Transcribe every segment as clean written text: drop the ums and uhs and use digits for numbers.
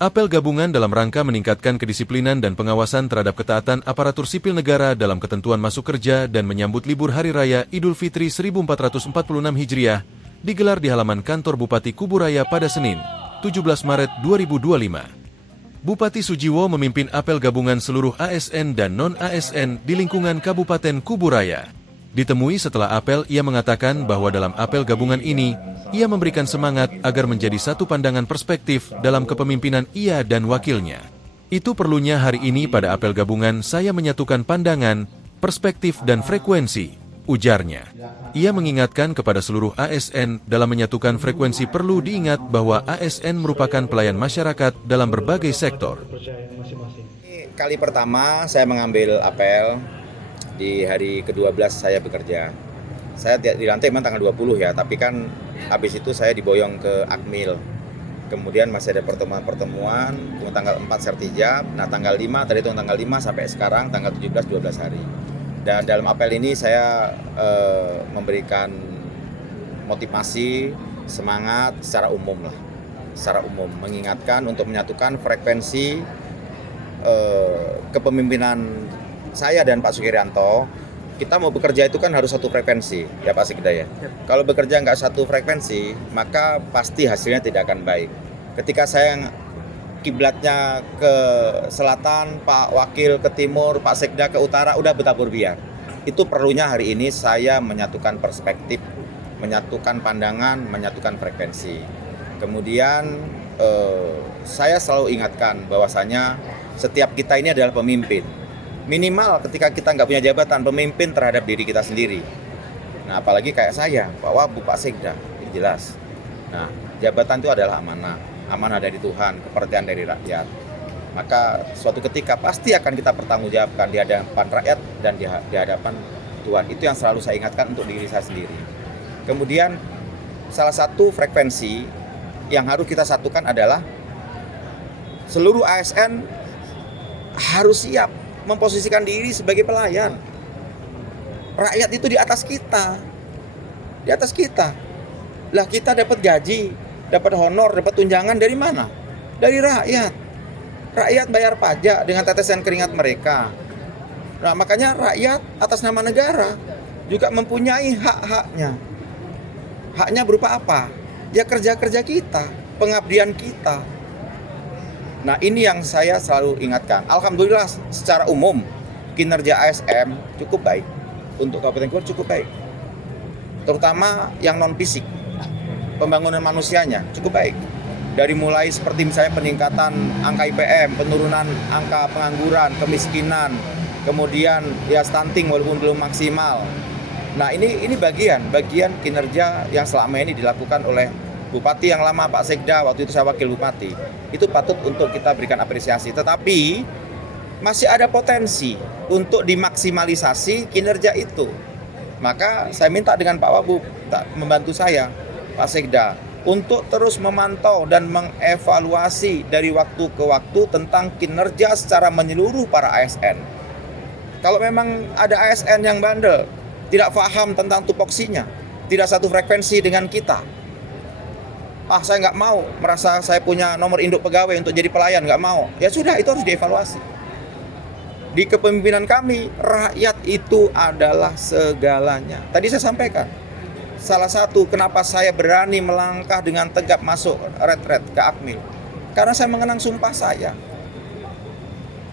Apel gabungan dalam rangka meningkatkan kedisiplinan dan pengawasan terhadap ketaatan aparatur sipil negara dalam ketentuan masuk kerja dan menyambut libur Hari Raya Idul Fitri 1446 Hijriah digelar di halaman kantor Bupati Kuburaya pada Senin, 17 Maret 2025. Bupati Sujiwo memimpin apel gabungan seluruh ASN dan non-ASN di lingkungan Kabupaten Kuburaya. Ditemui setelah apel, ia mengatakan bahwa dalam apel gabungan ini, ia memberikan semangat agar menjadi satu pandangan perspektif dalam kepemimpinan ia dan wakilnya. Itu perlunya hari ini pada apel gabungan saya menyatukan pandangan, perspektif dan frekuensi, ujarnya. Ia mengingatkan kepada seluruh ASN dalam menyatukan frekuensi perlu diingat bahwa ASN merupakan pelayan masyarakat dalam berbagai sektor. Kali pertama saya mengambil apel di hari ke-12 saya bekerja. Saya dilantik memang tanggal 20 ya, tapi kan habis itu saya diboyong ke Akmil. Kemudian masih ada pertemuan-pertemuan, tanggal 4 sertijab, nah tanggal 5, tadi itu tanggal 5 sampai sekarang tanggal 17, 12 hari. Dan dalam apel ini saya memberikan motivasi, semangat secara umum lah. Secara umum, mengingatkan untuk menyatukan frekuensi kepemimpinan saya dan Pak Sukirianto. Kita mau bekerja itu kan harus satu frekuensi, ya Pak Sekda ya. Kalau bekerja nggak satu frekuensi, maka pasti hasilnya tidak akan baik. Ketika saya kiblatnya ke selatan, Pak Wakil ke timur, Pak Sekda ke utara, udah bertabur biar. Itu perlunya hari ini saya menyatukan perspektif, menyatukan pandangan, menyatukan frekuensi. Kemudian saya selalu ingatkan bahwasanya setiap kita ini adalah pemimpin. Minimal ketika kita nggak punya jabatan, pemimpin terhadap diri kita sendiri. Nah, apalagi kayak saya, Pak Wabu, Pak Sekda, ini jelas. Nah, jabatan itu adalah amanah. Amanah dari Tuhan, kepercayaan dari rakyat. Maka suatu ketika pasti akan kita pertanggungjawabkan di hadapan rakyat dan di hadapan Tuhan. Itu yang selalu saya ingatkan untuk diri saya sendiri. Kemudian, salah satu frekuensi yang harus kita satukan adalah seluruh ASN harus siap memposisikan diri sebagai pelayan. Rakyat itu di atas kita. Di atas kita. Lah kita dapat gaji, dapat honor, dapat tunjangan dari mana? Dari rakyat. Rakyat bayar pajak dengan tetesan keringat mereka. Nah, makanya rakyat atas nama negara juga mempunyai hak-haknya. Haknya berupa apa? Ya kerja-kerja kita, pengabdian kita. Nah, ini yang saya selalu ingatkan. Alhamdulillah secara umum kinerja ASN cukup baik. Untuk Kabupaten Kuburaya cukup baik. Terutama yang non fisik. Pembangunan manusianya cukup baik. Dari mulai seperti misalnya peningkatan angka IPM, penurunan angka pengangguran, kemiskinan, kemudian ya stunting walaupun belum maksimal. Nah, ini bagian kinerja yang selama ini dilakukan oleh Bupati yang lama, Pak Sekda, waktu itu saya wakil Bupati. Itu patut untuk kita berikan apresiasi. Tetapi masih ada potensi untuk dimaksimalisasi kinerja itu. Maka saya minta dengan Pak Wabu membantu saya, Pak Sekda, untuk terus memantau dan mengevaluasi dari waktu ke waktu tentang kinerja secara menyeluruh para ASN. Kalau memang ada ASN yang bandel, tidak paham tentang tupoksinya, tidak satu frekuensi dengan kita, saya nggak mau merasa saya punya nomor induk pegawai untuk jadi pelayan, nggak mau. Ya sudah, itu harus dievaluasi. Di kepemimpinan kami, rakyat itu adalah segalanya. Tadi saya sampaikan, salah satu kenapa saya berani melangkah dengan tegap masuk retret ke Akmil. Karena saya mengenang sumpah saya.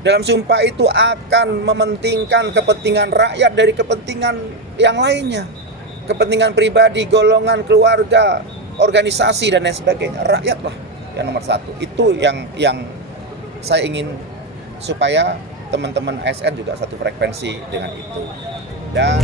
Dalam sumpah itu akan mementingkan kepentingan rakyat dari kepentingan yang lainnya. Kepentingan pribadi, golongan, keluarga, organisasi dan lain sebagainya. Rakyatlah yang nomor satu. Itu yang saya ingin supaya teman-teman ASN juga satu frekuensi dengan itu. Dan